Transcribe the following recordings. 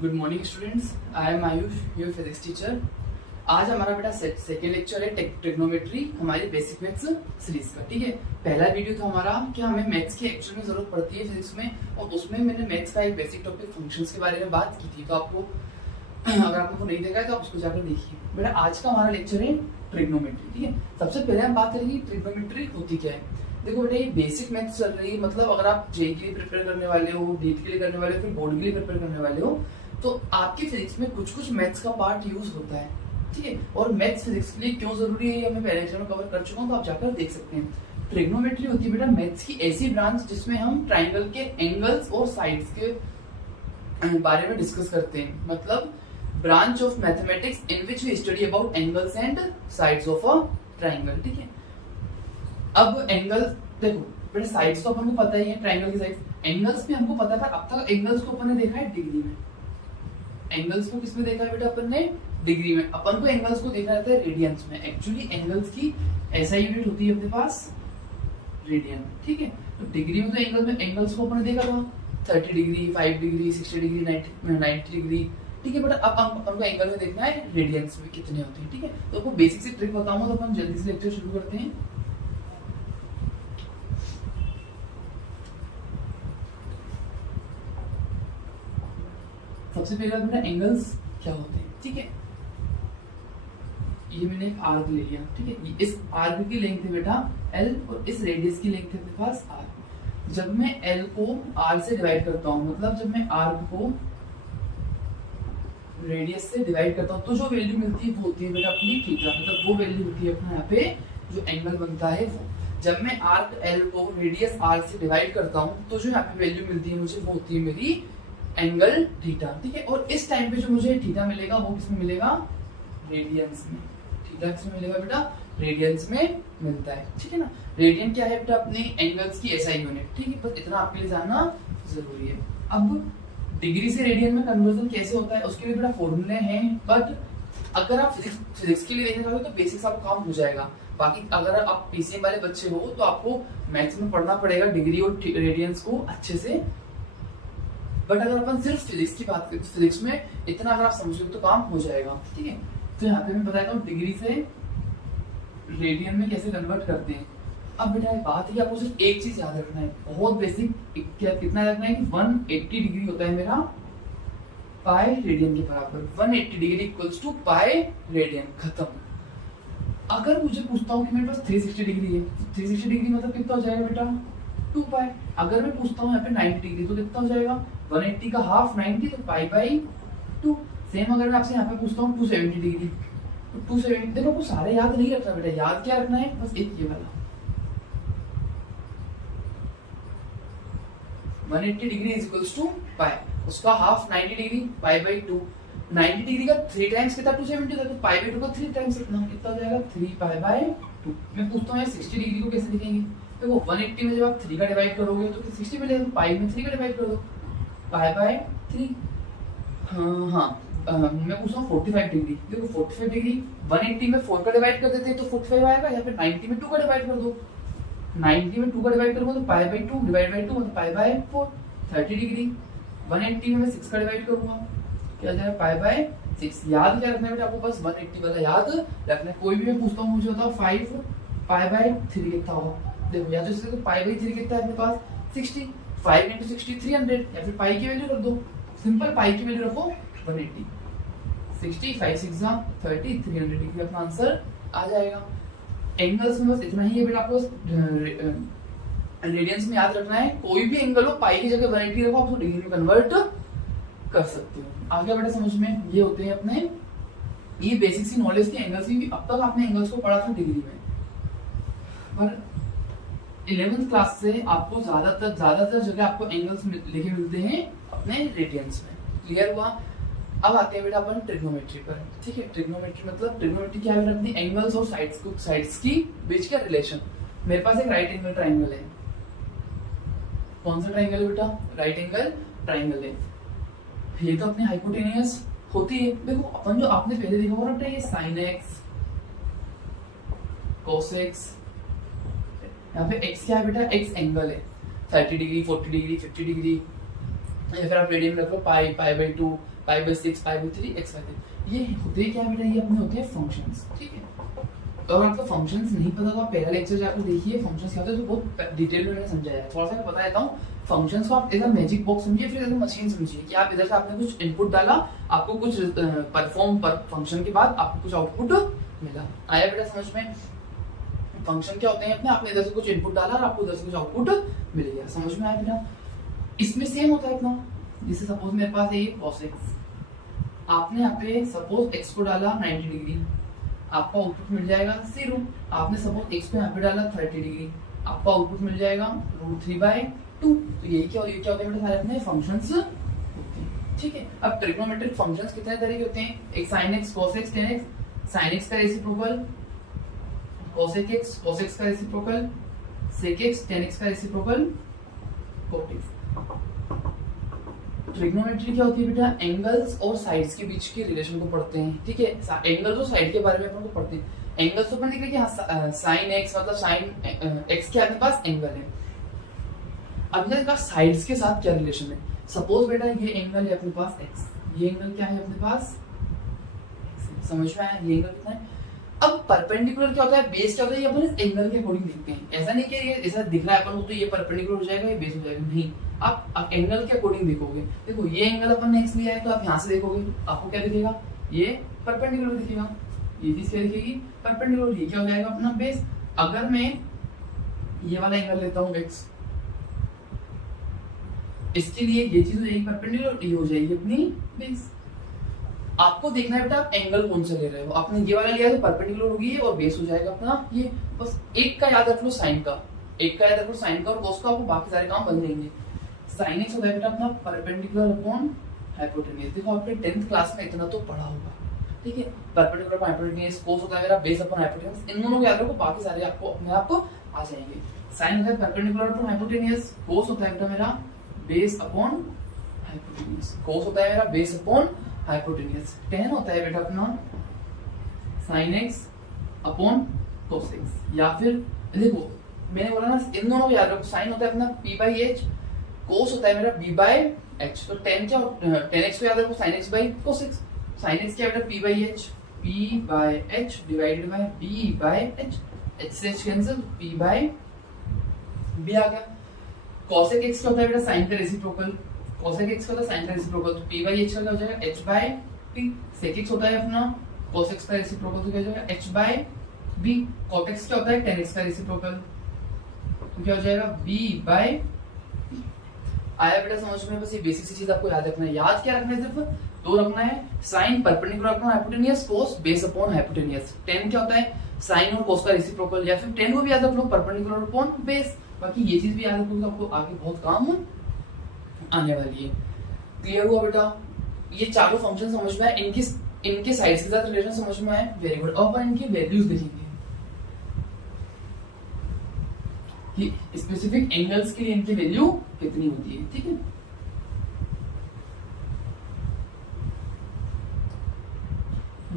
Good morning students, I am Ayush, your physics teacher. आज हमारा बेटा सेकेंड लेक्चर है ट्रिग्नोमेट्री, हमारी बेसिक मैथ्स सीरीज का। ठीक है, पहला वीडियो था हमारा कि हमें मैथ्स की एक्चुअल में जरूरत पड़ती है फिजिक्स में, और उसमें मैंने मैथ्स का एक बेसिक टॉपिक फंक्शंस के बारे में बात की थी। तो आपको अगर आपको नहीं देखा है तो आप उसको जाकर देखिए। बेटा आज का हमारा लेक्चर है ट्रिग्नोमेट्री। ठीक है, सबसे पहले हम बात करेंगे ट्रिग्नोमेट्री होती क्या है। देखो बेटा, ये बेसिक मैथ्स चल रही है, मतलब अगर आप जेईई के लिए प्रिपेयर करने वाले हो, नीट के लिए करने वाले हो, फिर बोर्ड के लिए प्रिपेयर करने वाले हो, तो आपकी फिजिक्स में कुछ कुछ मैथ्स का पार्ट यूज होता है। ठीक है, और मैथ्स फिजिक्स के लिए क्यों जरूरी है, मैं पहले में कवर कर चुका हूँ, तो आप जाकर देख सकते हैं। ट्रिग्नोमेट्री होती है बेटा मैथ्स की ऐसी ब्रांच जिसमें हम ट्राइंगल के एंगल्स और साइड्स के बारे में डिस्कस करते हैं। मतलब branch of mathematics in which we study about angles and sides of a triangle. ठीक है, अब एंगल देखो बेटा, साइड्स तो अपन को पता ही है, ट्राइंगल की साइड्स। एंगल्स भी हमको पता था, अब तक एंगल्स को अपन ने देखा है डिग्री में। एंगल्स को किसमें देखा है बेटा अपन ने? डिग्री में। अपन को एंगल्स को देखा जाता है रेडियंस में। एक्चुअली एंगल्स की ऐसा यूनिट होती है अपने पास, रेडियन। ठीक है, तो डिग्री में तो एंगल्स को अपन ने देखा था 30 डिग्री, 5 डिग्री, 60 डिग्री, 90 डिग्री। ठीक है बेटा, अब अपन को एंगल में देखना है रेडियंस में कितने होते हैं। ठीक है, तो आपको बेसिक से ट्रिक बताऊंगा, तो अपन जल्दी से लेक्चर शुरू करते हैं। सबसे पहले बेटा एंगल्स क्या होते हैं। ठीक है, ये मैंने एक आर्क ले लिया। ठीक है, इस आर्क की लेंथ है बेटा L, और इस रेडियस की लेंथ है अपने पास R। जब मैं L को R से डिवाइड करता हूँ, मतलब जब मैं आर्क को रेडियस से डिवाइड करता हूँ, तो जो वैल्यू मिलती है वो होती है बेटा अपनी थीटा। मतलब वो वैल्यू होती है अपना यहाँ पे जो एंगल बनता है वो। जब मैं आर्क L को रेडियस R से डिवाइड करता हूँ, तो जो यहाँ पे वैल्यू मिलती है मुझे, वो होती है मेरी एंगल थीटा। ठीक है, और इस टाइम पे जो मुझे थीटा मिलेगा वो किसमें मिलेगा? रेडियंस में। थीटा किसमें मिलेगा बेटा? रेडियंस में मिलता है। ठीक है ना, रेडियन क्या है बेटा? अपने एंगल्स की एसआई यूनिट। ठीक है, बस इतना आपके लिए जानना जरूरी है। अब डिग्री से रेडियन में कन्वर्जन कैसे होता है उसके लिए बेटा फॉर्मूले हैं, बट अगर आप फिजिक्स के लिए देखने जाओगे तो बेसिक्स आपका काम हो जाएगा। बाकी अगर आप पीसीएम वाले बच्चे हो तो आपको मैथ्स में पढ़ना पड़ेगा डिग्री और रेडियंस को अच्छे से। बट अगर अपन सिर्फ फिजिक्स की बात करें, फिजिक्स में इतना अगर आप समझोगे तो काम हो जाएगा। ठीक है, तो यहाँ पे मैं बताता हूँ डिग्री से रेडियन में कैसे कन्वर्ट करते हैं। अब बेटा एक बात है कि आपको सिर्फ एक चीज याद रखना है, बहुत बेसिक। कितना रखना है कि 180 डिग्री होता है मेरा पाई रेडियन के बराबर। 180 degree equals to pi radian, खत्म। अगर मुझे पूछता हूँ कि मेरे पास 360 डिग्री है, 360 डिग्री मतलब कितना हो जाएगा बेटा? 2 पाई। अगर मैं पूछता हूँ यहाँ पे 90 डिग्री, तो कितना हो जाएगा? 180 का हाफ 90, तो पाई बाई 2। सेम अगर मैं आपसे यहाँ पे पूछता हूँ 270 डिग्री, तो 270। देखो आपको सारे याद नहीं रखना बेटा, याद क्या रखना है? बस एक ये वाला 180 डिग्री इज इक्वल्स टू पाई, उसका half 90 degree, pi by 2। 90 degree का 3 टाइम्स कितना? 270 था, तो पाई बाई 2 का 3 टाइम्स कितना हो जाएगा? 3 पाई बाई 2। मैं पूछता हूँ यार 60 डिग्री को कैसे लिखेंगे? देखो 180 में जब आप 3 का डिवाइड करोगे तो 60 मिलेगा, तो पाई में 3 का डिवाइड कर दो, पाई बाई 3। मैं पूछ रहा हूँ 45 डिग्री। देखो 45 डिग्री 180 में 4 का डिवाइड कर देते हैं तो 45 आएगा, या फिर 90 में 2 का डिवाइड कर दो। 90 में 2 का डिवाइड करूंगा तो पाई बाई 2 डिवाइड बाई 2 मतलब पाई बाई 4। 30 डिग्री 180 में मैं 6 का डिवाइड करूंगा, क्या जाएगा? Pi by 6। याद क्या रखना है बेटा आपको? बस 180 वाला याद रखना है। कोई भी मैं पूछता हूँ, मुझे बताओ 5 पाई बाई 3 कितना होगा? देखो या तो इससे पाई बाई 3 कितना है अपने पास? 60। 5 into 60 300, या फिर पाई की वैल्यू रख दो, सिंपल पाई की वैल्यू रखो 180। 60 5 6 30, 300 डिग्री अपना आंसर आ जाएगा। एंगल्स में बस इतना ही है बेटा, आपको रेडियंस में याद रखना है। कोई भी एंगल हो, पाई की जगह 180 रखो, आप डिग्री में कन्वर्ट कर सकते हो। आगे बेटा समझ में, ये होते हैं अपने ये बेसिक सी नॉलेज थी एंगल्स की। अब तक आपने एंगल्स को पढ़ा था डिग्री में, पर 11th क्लास से आपको ज्यादातर जगह आपको एंगल्स लिखे मिलते हैं अपने रेडियंस में। क्लियर हुआ? अब आते हैं बेटा अपन ट्रिग्नोमेट्री पर। ठीक है, ट्रिग्नोमेट्री मतलब ट्रिग्नोमेट्री क्या है बेटा? अपनी एंगल्स और साइड्स की बीच का रिलेशन। मेरे पास एक राइट एंगल ट्राइंगल है। कौन सा ट्राइंगल है बेटा? राइट एंगल ट्राइंगल है। ये तो अपनी हाइपोटेनियस होती है। देखो अपन जो आपने पहले देखा होगा बेटा, ये साइन एक्स, कोस एक्स, यहाँ पे x क्या है बेटा? x एंगल है, 30 डिग्री, 40 डिग्री, 50 डिग्री, या फिर आप रेडियन रख लो पाई बाई 2, π/6 π/3 x/3। ये होते क्या बेटा, ये अपने होते हैं फंक्शंस, ठीक है। तो अगर आपको फंक्शंस नहीं पता तो आप पहला लेक्चर जाकर देखिए फंक्शंस क्या होते हैं, तो बहुत डिटेल में मैंने समझाया है। थोड़ा सा बता देता हूँ। फंक्शंस को आप इधर मैजिक बॉक्स समझिए, फिर इधर मशीन समझिए कि आप इधर से आपने कुछ इनपुट डाला, आपको कुछ परफॉर्म फंक्शन के बाद आपको कुछ आउटपुट मिला। आया बेटा समझ में? फंक्शन क्या होते हैं अपने, आपने इधर से कुछ इनपुट डाला और आपको इधर से कुछ आउटपुट मिल गया। समझ में आया बेटा? इसमें सेम होता है अपना, जैसे सपोज मेरे पास है cos x, आपने यहाँ पे सपोज x को डाला 90 डिग्री, आपको आउटपुट मिल जाएगा 0। आपने सपोज x को यहाँ पे डाला 30 डिग्री, आपको आउटपुट मिल जाएगा √3/2। तो यही क्या होता है बेटा, सारे अपने फंक्शंस होते हैं, ठीक है। अब ट्रिग्नोमेट्रिक फंक्शंस कितने तरह के होते हैं? एक sin x, cos x, tan x, sin x का रेसिप्रोकल, cos x का reciprocal, sec x, tan x का रेसिप्रोकल, cot x। ट्रिग्नोमेट्री क्या होती है बेटा? एंगल्स और साइड्स के बीच के रिलेशन को पढ़ते हैं, ठीक है। एंगल्स और साइड के बारे में अपन को पढ़ते हैं। एंगल्स तो अपन देख रहे हैं कि sin x मतलब sin x के अपने पास एंगल है। अब इसका साइड्स के साथ क्या रिलेशन है? सपोज बेटा ये एंगल है अपने पास x, ये एंगल क्या है अपने पास x, समझ में आया? ये एंगल कितना है? अब परपेंडिकुलर क्या होता है, बेस क्या होता है, ये अपन इस एंगल के अकॉर्डिंग देखते हैं। ऐसा नहीं कि ये ऐसा दिख रहा है अपन को तो ये परपेंडिकुलर हो जाएगा, ये बेस हो जाएगा, नहीं। आप एंगल के अकॉर्डिंग देखोगे। देखो ये एंगल अपन ने x लिया है तो आप यहाँ से देखोगे, आपको क्या दिखेगा? ये परपेंडिकुलर दिखेगा। ये चीज क्या दिखेगी? परपेंडिकुलर। ये क्या हो जाएगा अपना बेस। अगर मैं ये वाला एंगल लेता हूँ x, इसके लिए ये चीज हो जाएगी परपेंडिकुलर, ये हो जाएगी अपनी बेस। आपको देखना है बेटा आप एंगल कौन सा ले रहे हो। आपने ये वाला लिया है तो परपेंडिकुलर होगी और बेस हो जाएगा अपना ये। बस एक का याद रख लो साइन का, एक का याद रख लो साइन का और कॉस का, आपको बाकी सारे काम बन जाएंगे। साइन एक्स होता है बेटा अपना परपेंडिकुलर अपॉन हाइपोटेन्यूज। देखो आपने 10th क्लास में इतना तो पढ़ा होगा, ठीक है। परपेंडिकुलर अपॉन हाइपोटेन्यूज, कॉस होता है मेरा बेस अपॉन हाइपोटेन्यूज। इन दोनों को याद रखो, बाकी सारे आपको अपने आप आ जाएंगे। साइन होता है परपेंडिकुलर अपॉन हाइपोटेन्यूज, कॉस होता है बेटा मेरा बेस अपॉन हाइपोटेन्यूज, कॉस होता है मेरा बेस अपॉन हाइपोटेन्यूज। tan होता है बेटा अपना sin x upon cos x। या फिर देखो मैंने बोला ना इन दोनों को याद रखो। sin होता है अपना p/h, cos होता है मेरा b/h। तो tan क्या, tan x को याद रखो sin x/cos x। sin x क्या बेटा p/h, p/h divided by b/h, h से h कैंसिल, p/b आ गया। cos x क्या होता है बेटा sin का रेसिप्रोकल, cos x का होता है sin का रेसिप्रोकल, तो p/h का हो जाएगा h/p। sec x होता है अपना cos x का रेसिप्रोकल, तो क्या हो जाएगा h/b। cot x क्या होता है tan x का रेसिप्रोकल, तो क्या हो जाएगा b/p। आया बेटा समझ में? बस ये बेसिक सी चीज आपको याद रखना है। याद क्या रखना है? सिर्फ दो रखना है, sin perpendicular upon hypotenuse, cos base upon hypotenuse. tan क्या होता है sin और cos का रेसिप्रोकल, या फिर tan को भी याद रख लो परपेंडिकुलर अपॉन बेस। बाकी ये चीज भी याद रखोगे तो आपको आगे बहुत काम आने वाली है। क्लियर हुआ बेटा? ये चारों फंक्शन समझ में आए, इनके साइड्स के साथ रिलेशन समझ में आए, वेरी गुड। अब अपन इनकी वैल्यूज देखेंगे कि स्पेसिफिक एंगल्स के लिए इनकी वैल्यू कितनी होती है, ठीक है।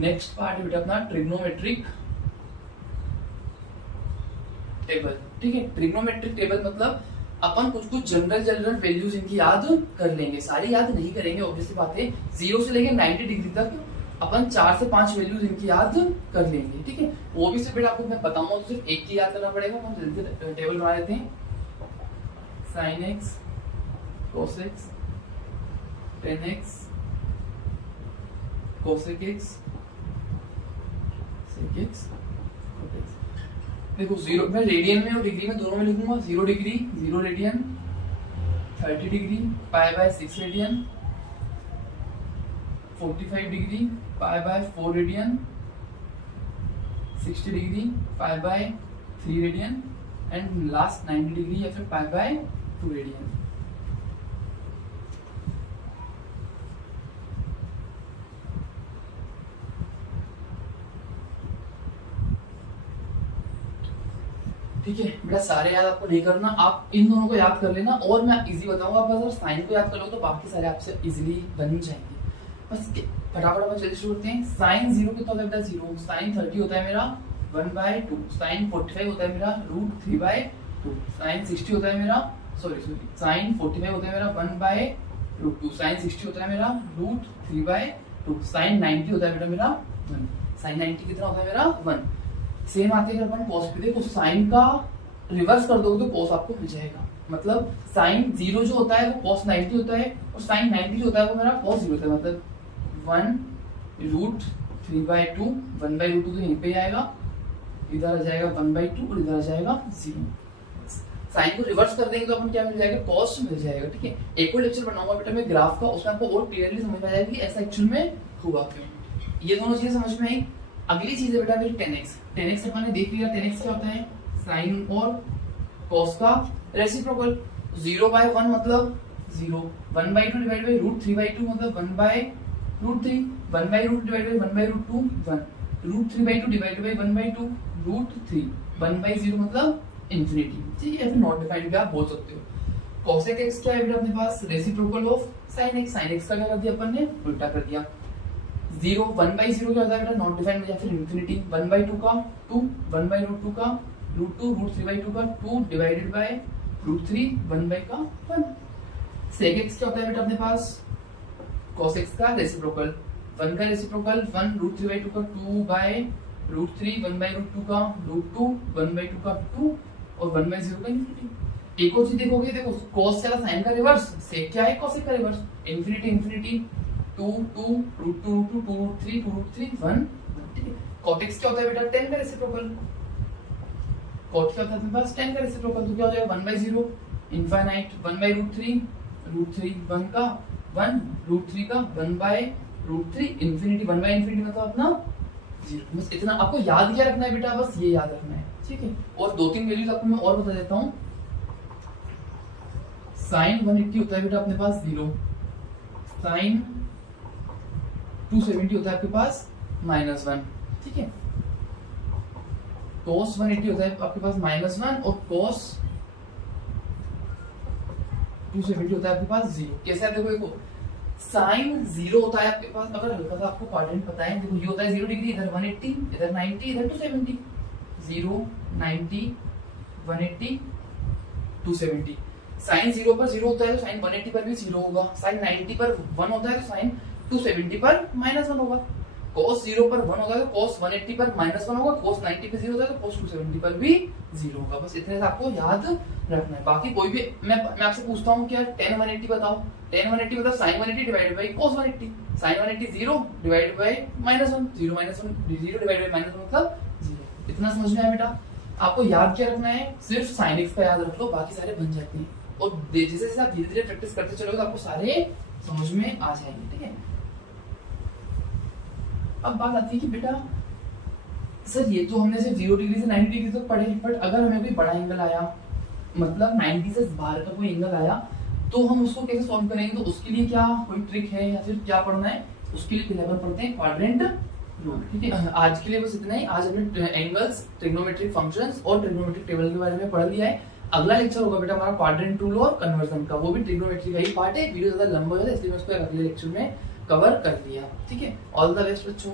नेक्स्ट पार्ट है बेटा अपना ट्रिग्नोमेट्रिक टेबल, ठीक है। ट्रिग्नोमेट्रिक टेबल मतलब अपन कुछ जनरल वैल्यूज इनकी याद कर लेंगे, सारी याद नहीं करेंगे ऑब्वियसली बात है। 0 से लेकर 90 डिग्री तक अपन 4 से 5 वैल्यूज इनकी याद कर लेंगे, ठीक है। वो भी सिर्फ बेटा आपको मैं बताऊंगा तो सिर्फ एक की याद करना पड़ेगा। हम जल्दी से टेबल बना लेते हैं। sin x, cos x, tan x, cosec x, sec x, cot x। देखो 0 मैं रेडियन में और डिग्री में दोनों में लिखूंगा। 0 degree 0 radian, 30 degree π/6 radian, 45 degree π/4 radian, 60 degree π/3 radian and last 90 degree या फिर π/2 रेडियन। ठीक है बेटा, सारे याद आपको नहीं करना, आप इन दोनों को याद कर लेना और मैं इजी बताऊंगा। आप अगर साइन को याद कर लो तो बाकी सारे आपसे इजीली बन जाएंगे। बस फटाफट अपन जल्दी शुरू करते हैं। साइन 0 कितना होता है बेटा 0, साइन 30 होता है मेरा 1/2, साइन 45 होता है मेरा √3/2, साइन 60 होता है मेरा साइन 45 होता है मेरा 1/2 √2, साइन 60 होता है मेरा √3/2, साइन 90 होता है बेटा मेरा 1, साइन 90 कितना होता है मेरा 1। सेम आते हैं अपन कॉस पे, देखो साइन का रिवर्स कर दोगे तो कॉस आपको मिल जाएगा, मतलब साइन 0 जो होता है वो cos 90 होता है और साइन 90 जो होता है वो मेरा cos 0 होता है, मतलब 1√3/2, 1/√2 तो यहीं पे आएगा, इधर आ जाएगा 1/2 और इधर आ जाएगा 0। साइन को रिवर्स कर देंगे तो अपन क्या मिल जाएगा, cos मिल जाएगा। ठीक है, एक और लेक्चर बनाऊंगा बेटा मैं ग्राफ का, उसमें आपको और क्लियरली समझ में आ जाएगा कि ऐसा एक्चुअल में हुआ क्यों। ये दोनों चीजें समझ में आई। अगली चीज है बेटा मेरी 10x। 10x अपन ने देख लिया, 10x क्या होता है, साइन और cos का रेसिप्रोकल। 0/1 मतलब 0, 1/2 डिवाइड बाय √3/2 मतलब 1/√3, 1/√2 डिवाइड बाय 1/√2 1, √3/2 डिवाइड बाय 1/2 √3, 1/0 मतलब इंफिनिटी। ठीक है, फिर नॉट डिफाइंड भी आप बोल सकते हो। cosec x क्या है बेटा अपने पास, reciprocal of sin x। sin x का क्या कर दिया अपन ने, उल्टा कर दिया। 0, 1/0 क्या होता है बेटा, नॉट डिफाइंड या फिर इंफिनिटी। 1/2 का 2, 1/√2 का √2, √3/2 का 2 डिवाइडेड बाय √3, 1/1। sec x क्या होता है बेटा अपने पास, cos x का रेसिप्रोकल। 1 का रेसिप्रोकल 1, √3/2 का 2/√3, 1/√2 का √2, 1/2 का 2 और 1/0 का इंफिनिटी। एक और चीज देखोगे, देखो cos से साइन का रिवर्स, sec क्या है cosec का रिवर्स, इंफिनिटी इंफिनिटी, 2 2 √2 √2 2 √3 1। ठीक है, cot x क्या होता है बेटा, 10 का रेसिप्रोकल। cot क्या होता है अपने पास, 10 का रेसिप्रोकल, तो क्या हो जाएगा 1/0 इनफाइनाइट, 1/√3 √3 1 का 1, √3 का 1/√3 इंफिनिटी, 1/इंफिनिटी मतलब अपना 0। बस इतना आपको याद क्या रखना है बेटा, बस ये याद रखना है। ठीक है, और 2-3 वैल्यूज आपको मैं और बता देता हूँ। साइन 180 होता है बेटा अपने पास 0, साइन 270 होता है आपके पास -1। ठीक है, cos 180 होता है आपके पास -1 और cos 270 होता है आपके पास 0। कैसे है, देखो साइन 0 होता है आपके पास, अगर हल्का सा आपको क्वाड्रेंट पता है, देखो ये होता है 0 डिग्री, इधर 180, इधर 90, इधर 270, 0 90 180 270। साइन 0 पर 0 होता है तो साइन 180 पर भी 0 होगा, साइन 90 पर 1 होता है तो साइन 270 पर -1 होगा, cos 0 पर 1 होगा तो cos 180 पर -1 होगा, cos 90 पर 0 होता है तो cos 270 पर भी 0 होगा। बस इतने से आपको याद रखना है। बाकी कोई भी मैं आपसे पूछता हूँ क्या, tan 180 बताओ, tan 180 मतलब sin 180 divided by cos 180, sin 180 0 divided by -1, 0 divided by -1 मतलब 0। इतना समझ में आया बेटा। आपको याद क्या रखना है, सिर्फ sin x का याद रख लो, बाकी सारे बन जाते हैं। और जैसे जैसे आप धीरे धीरे प्रैक्टिस करते चलोगे तो आपको सारे समझ में आ जाएंगे। ठीक है, अब बात आती है कि बेटा सर ये तो हमने सिर्फ 0 डिग्री से 90 डिग्री तक पढ़े, बट अगर हमें कोई बड़ा एंगल आया, मतलब 90 से बाहर का कोई एंगल आया, तो हम उसको कैसे सॉल्व करेंगे, तो उसके लिए क्या कोई ट्रिक है या फिर क्या पढ़ना है, उसके लिए पहले अपन पढ़ते हैं क्वाड्रेंट रूल। ठीक है, आज के लिए बस इतना ही। आज हमने एंगल्स, ट्रिग्नोमेट्रिक फंक्शंस और ट्रिग्नोमेट्रिक टेबल के बारे में पढ़ लिया है। अगला लेक्चर होगा बेटा हमारा क्वाड्रेंट रूल और कन्वर्जन का, वो भी ट्रिग्नोमेट्री का ही पार्ट है। वीडियो ज्यादा लंबा हो जाता है इसलिए मैं उसको अगले लेक्चर में कवर कर लिया। ठीक है, ऑल द बेस्ट बच्चों।